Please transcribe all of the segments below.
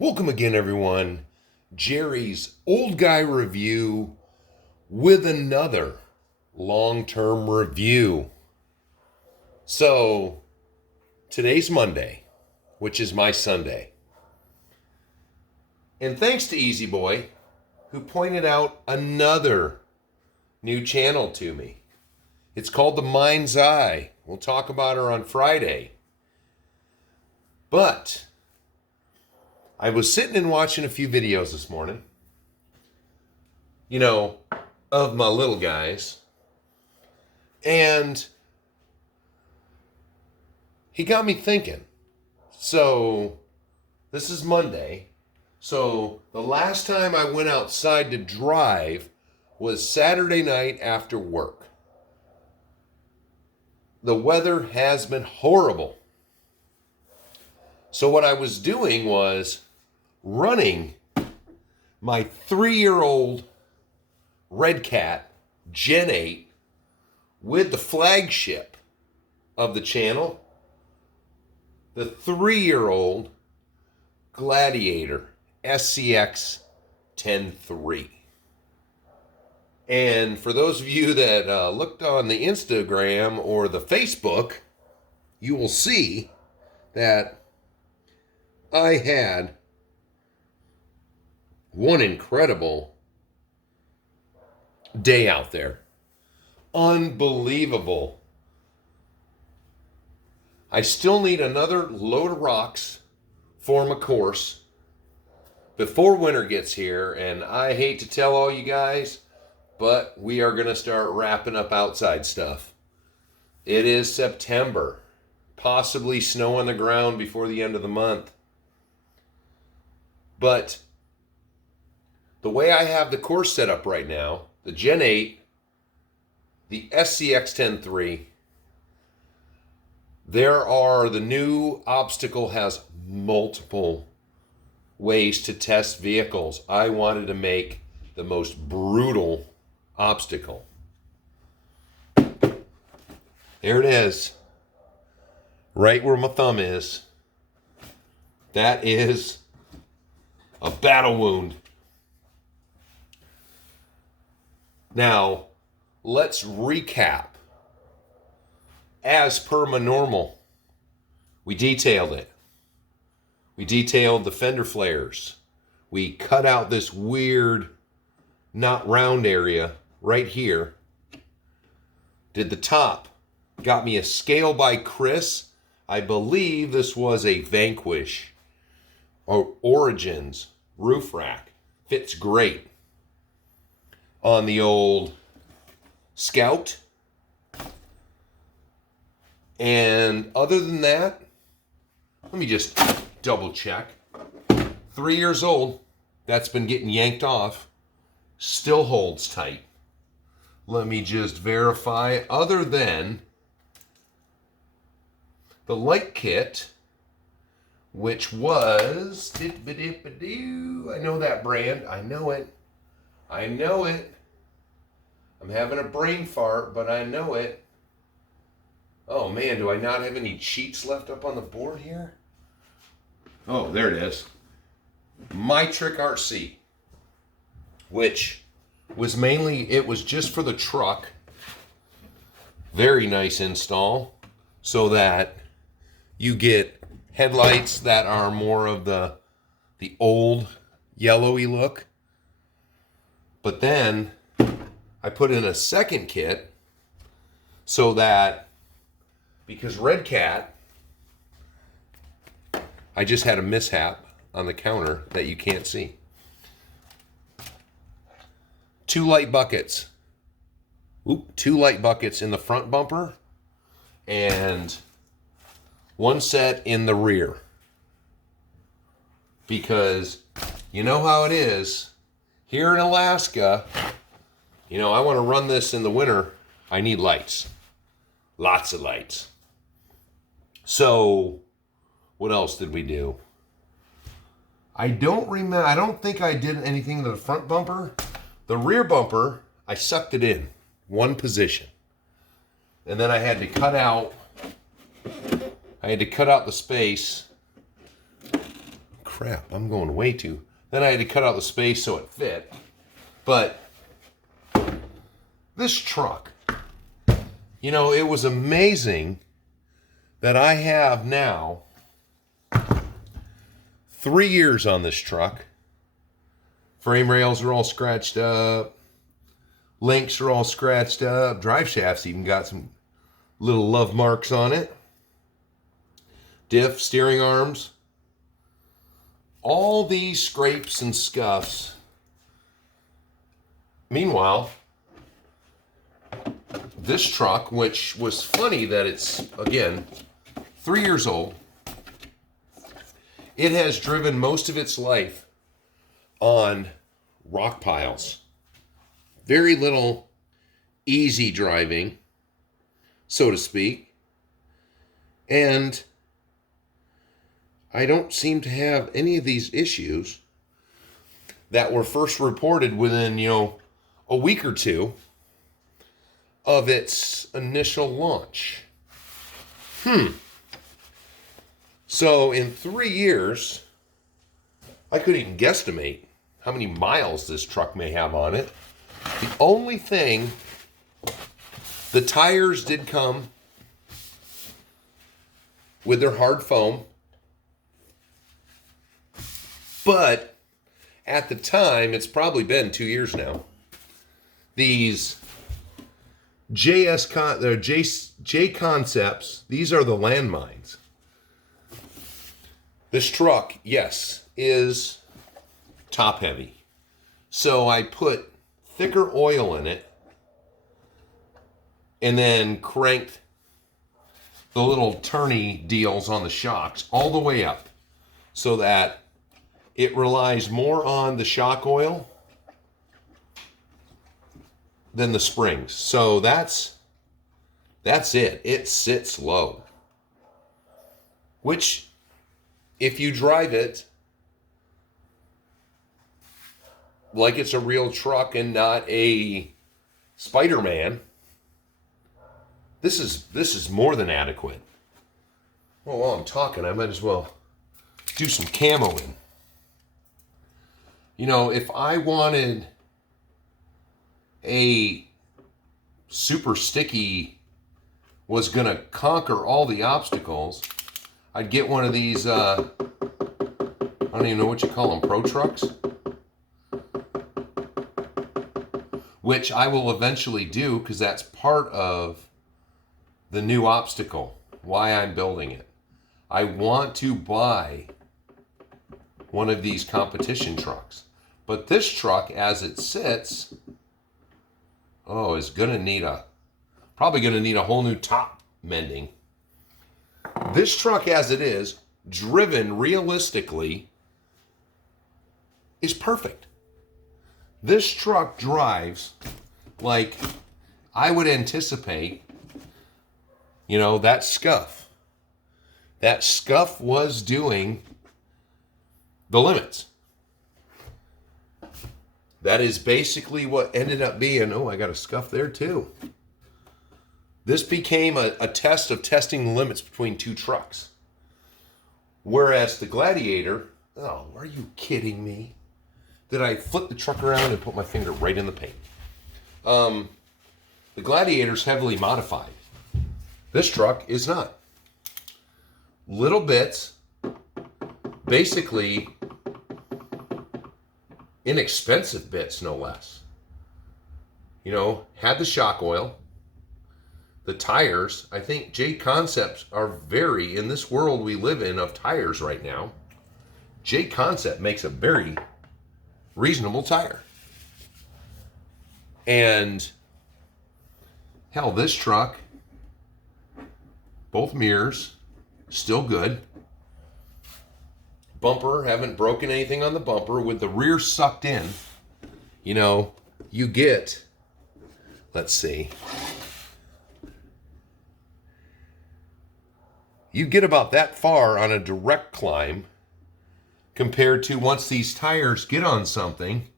Welcome again, everyone. Jerry's Old Guy Review with another long-term review. So, today's Monday, which is my Sunday. And thanks to Easy Boy, who pointed out another new channel to me. It's called The Mind's Eye. We'll talk about her on Friday. But I was sitting and watching a few videos this morning, of my little guys, and he got me thinking. So, this is Monday. So, the last time I went outside to drive was Saturday night after work. The weather has been horrible. So what I was doing was running my 3-year-old Redcat Gen8 with the flagship of the channel, the 3-year-old Gladiator SCX 10.3. And for those of you that looked on the Instagram or the Facebook, you will see that I had one incredible day out there. Unbelievable. I still need another load of rocks for my course before winter gets here, and I hate to tell all you guys, but we are going to start wrapping up outside stuff. It is September. Possibly snow on the ground before the end of the month. But the way I have the course set up right now, the Gen 8, the SCX 10.3, the new obstacle has multiple ways to test vehicles. I wanted to make the most brutal obstacle. There it is. Right where my thumb is. That is a battle wound. Now, let's recap. As per my normal, we detailed it. We detailed the fender flares. We cut out this weird, not round area right here. Did the top. Got me a scale by Chris. I believe this was a Vanquish or Origins roof rack. Fits great on the old Scout. And other than that, let me just double check. 3 years old. That's been getting yanked off. Still holds tight. Let me just verify. Other than the light kit, which was, I know that brand. I know it. I'm having a brain fart, but I know it. Oh man, do I not have any sheets left up on the board here? Oh, there it is. My Trick RC, which was it was just for the truck. Very nice install, so that you get headlights that are more of the old yellowy look. But then I put in a second kit so that, because Redcat, I just had a mishap on the counter that you can't see. 2 light buckets. 2 light buckets in the front bumper and 1 set in the rear. Because you know how it is. Here in Alaska, I want to run this in the winter. I need lights. Lots of lights. So, what else did we do? I don't think I did anything to the front bumper. The rear bumper, I sucked it in. One position. And then I had to cut out the space crap, I'm going way too. Then I had to cut out the space so it fit. But this truck, you know, it was amazing that I have now 3 years on this truck. Frame rails are all scratched up. Links are all scratched up. Drive shaft's even got some little love marks on it. Diff, steering arms. All these scrapes and scuffs. Meanwhile, this truck, which was funny that it's, again, 3 years old, it has driven most of its life on rock piles. Very little easy driving, so to speak. And I don't seem to have any of these issues that were first reported within, you know, a week or two of its initial launch. So in 3 years, I couldn't even guesstimate how many miles this truck may have on it. The only thing, the tires did come with their hard foam. But at the time, it's probably been 2 years now, these J Concepts, these are the landmines. This truck, yes, is top heavy. So I put thicker oil in it and then cranked the little turny deals on the shocks all the way up so that it relies more on the shock oil than the springs. So that's it. It sits low. Which, if you drive it like it's a real truck and not a Spider-Man, this is more than adequate. Well, while I'm talking, I might as well do some camoing. You know, if I wanted a super sticky, was going to conquer all the obstacles, I'd get one of these, I don't even know what you call them, Pro Trucks? Which I will eventually do because that's part of the new obstacle, why I'm building it. I want to buy one of these competition trucks. But this truck, as it sits, is probably going to need a whole new top mending. This truck, as it is, driven realistically, is perfect. This truck drives like I would anticipate, you know, that scuff. That scuff was doing the limits. That is basically what ended up being, I got a scuff there too. This became a test of testing the limits between two trucks. Whereas the Gladiator, are you kidding me? Did I flip the truck around and put my finger right in the paint? The Gladiator's heavily modified. This truck is not. Little bits, basically inexpensive bits, no less. You know, had the shock oil. The tires, I think J Concepts are very, in this world we live in of tires right now, J Concept makes a very reasonable tire. And hell, this truck, both mirrors, still good. Bumper, haven't broken anything on the bumper. With the rear sucked in, you know, you get, let's see, you get about that far on a direct climb compared to once these tires get on something,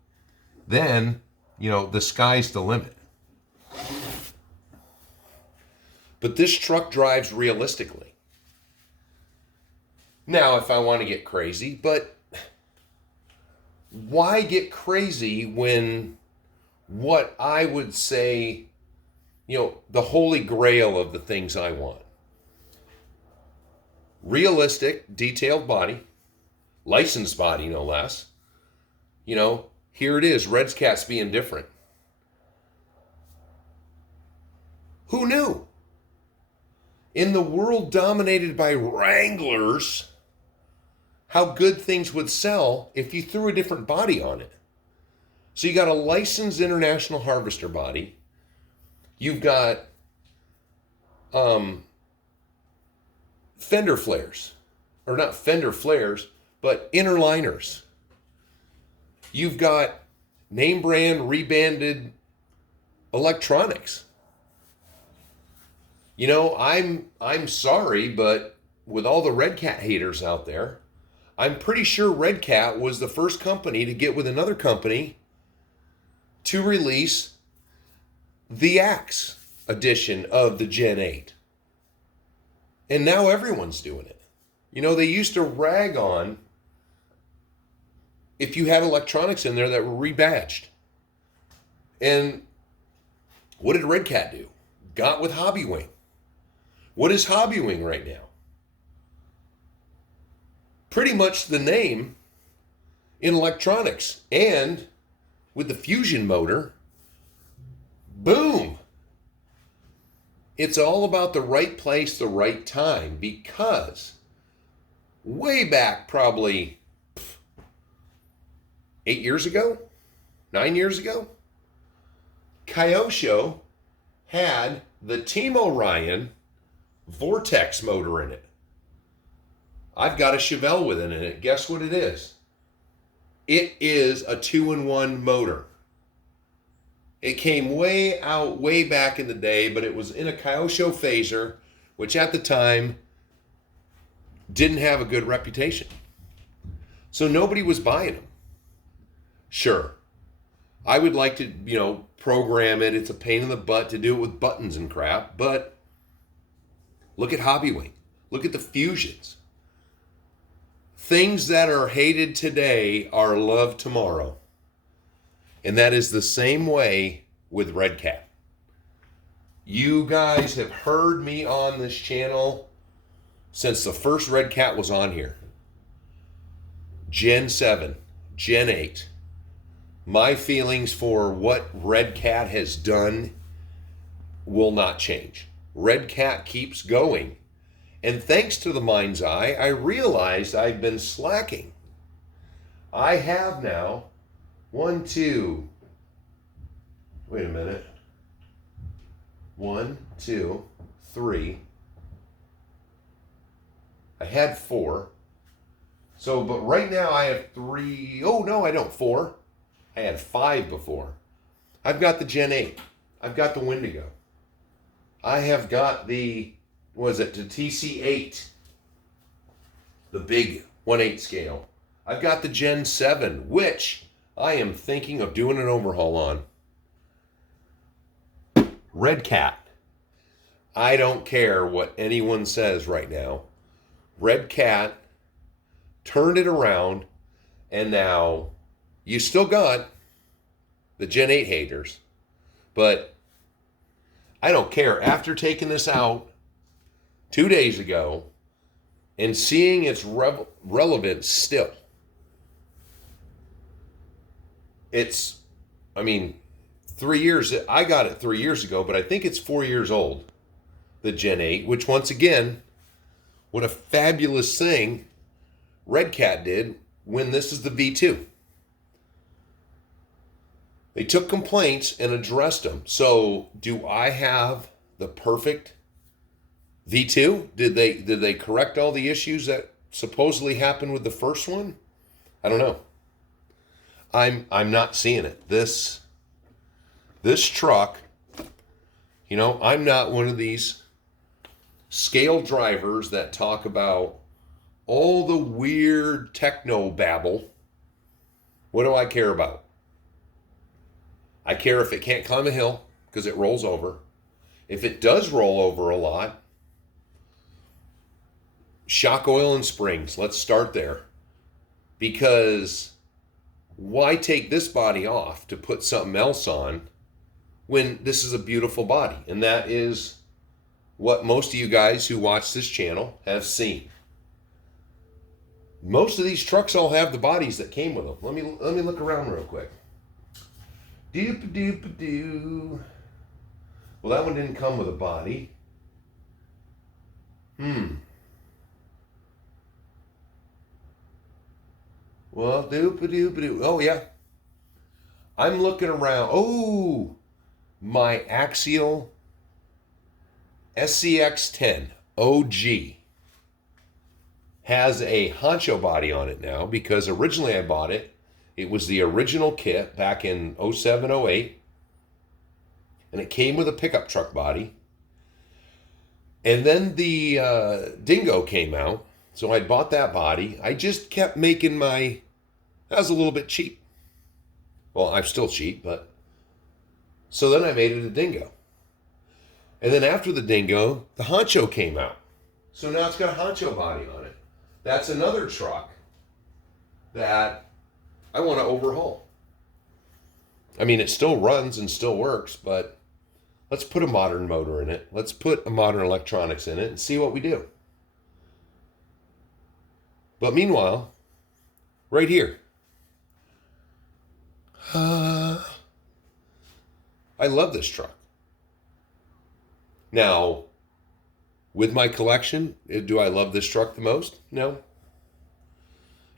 then, you know, the sky's the limit. But this truck drives realistically. Now, if I want to get crazy, but why get crazy when what I would say, the holy grail of the things I want? Realistic, detailed body, licensed body, no less. Here it is, Redcat's being different. Who knew? In the world dominated by Wranglers, how good things would sell if you threw a different body on it. So you got a licensed international harvester body. You've got fender flares, or not fender flares, but inner liners. You've got name brand rebanded electronics. I'm sorry, but with all the Redcat haters out there, I'm pretty sure Redcat was the first company to get with another company to release the Axe edition of the Gen 8. And now everyone's doing it. They used to rag on if you had electronics in there that were rebadged. And what did Redcat do? Got with Hobbywing. What is Hobbywing right now? Pretty much the name in electronics. And with the Fusion motor, boom! It's all about the right place, the right time, because way back probably 8 years ago, 9 years ago, Kyosho had the Team Orion Vortex motor in it. I've got a Chevelle with it in it. Guess what it is? It is a 2-in-1 motor. It came way back in the day, but it was in a Kyosho phaser, which at the time didn't have a good reputation. So nobody was buying them. Sure, I would like to, program it. It's a pain in the butt to do it with buttons and crap, but look at Hobbywing. Look at the Fusions. Things that are hated today are loved tomorrow. And that is the same way with Redcat. You guys have heard me on this channel since the first Redcat was on here. Gen 7, Gen 8. My feelings for what Redcat has done will not change. Redcat keeps going. And thanks to the Mind's Eye, I realized I've been slacking. I have now wait a minute. 1, 2, 3. I had 4. So, but right now I have 3. Oh, no, I don't. 4. I had 5 before. I've got the Gen 8. I've got the Wendigo. I have got the TC8. The big 1/8 scale. I've got the Gen 7, which I am thinking of doing an overhaul on. Redcat. I don't care what anyone says right now. Redcat turned it around, and now you still got the Gen 8 haters, but I don't care. After taking this out 2 days ago and seeing its relevance still, it's, 3 years, I got it 3 years ago, but I think it's 4 years old, the Gen 8, which once again, what a fabulous thing Redcat did when this is the V2. They took complaints and addressed them. So do I have the perfect V2? Did they correct all the issues that supposedly happened with the first one? I don't know. I'm not seeing it. This truck, I'm not one of these scale drivers that talk about all the weird techno babble. What do I care about? I care if it can't climb a hill because it rolls over. If it does roll over a lot, shock oil and springs. Let's start there. Because why take this body off to put something else on when this is a beautiful body? And that is what most of you guys who watch this channel have seen. Most of these trucks all have the bodies that came with them. Let me look around real quick. Doop-a-doop-a-doo. Well, that one didn't come with a body. Well, doop-a-doop-a-doo. Oh, yeah. I'm looking around. Oh, my Axial SCX10 OG has a honcho body on it now, because originally I bought it. It was the original kit back in 07, 08. And it came with a pickup truck body. And then the Dingo came out. So I bought that body. I just kept making that was a little bit cheap. Well, I'm still cheap, but. So then I made it a Dingo. And then after the Dingo, the Honcho came out. So now it's got a Honcho body on it. That's another truck that I want to overhaul. I mean, it still runs and still works, but let's put a modern motor in it. Let's put a modern electronics in it and see what we do. But meanwhile, right here, I love this truck. Now, with my collection, do I love this truck the most? No.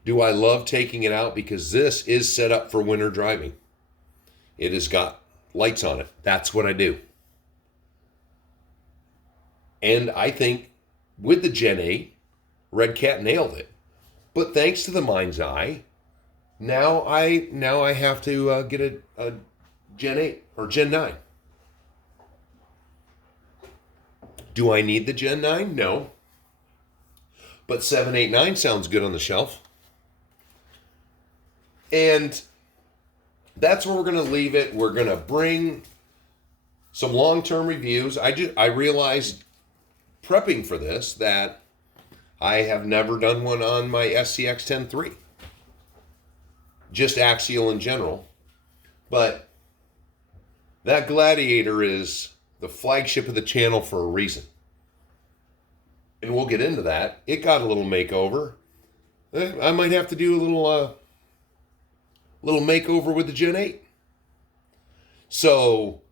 Do I love taking it out? Because this is set up for winter driving. It has got lights on it. That's what I do. And I think with the Gen 8, Redcat nailed it. But thanks to the mind's eye, now I have to get a Gen 8 or Gen 9. Do I need the Gen 9? No. But 789 sounds good on the shelf. And that's where we're going to leave it. We're going to bring some long-term reviews. I realized prepping for this that I have never done one on my SCX-10 III. Just Axial in general. But that Gladiator is the flagship of the channel for a reason. And we'll get into that. It got a little makeover. I might have to do a little makeover with the Gen 8. So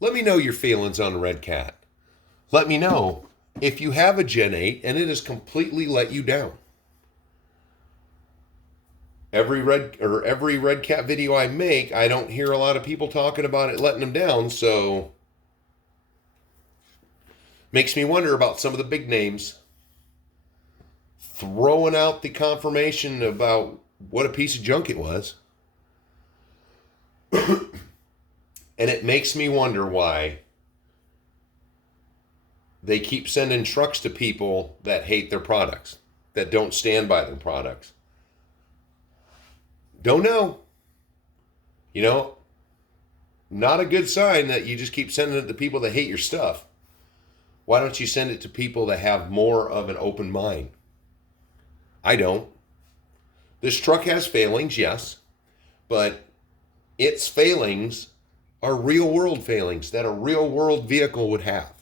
let me know your feelings on the Redcat. Let me know if you have a Gen 8 and it has completely let you down. Every Redcat video I make, I don't hear a lot of people talking about it letting them down, so makes me wonder about some of the big names throwing out the confirmation about what a piece of junk it was. And it makes me wonder why they keep sending trucks to people that hate their products, that don't stand by their products. Don't know. You know, not a good sign that you just keep sending it to people that hate your stuff. Why don't you send it to people that have more of an open mind? I don't. This truck has failings, yes, but its failings are real world failings that a real world vehicle would have.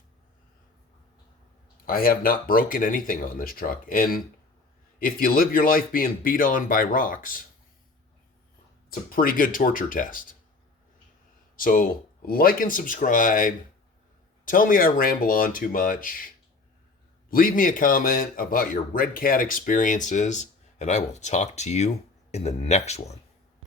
I have not broken anything on this truck. And if you live your life being beat on by rocks, it's a pretty good torture test. So like and subscribe. Tell me I ramble on too much. Leave me a comment about your Redcat experiences, and I will talk to you in the next one.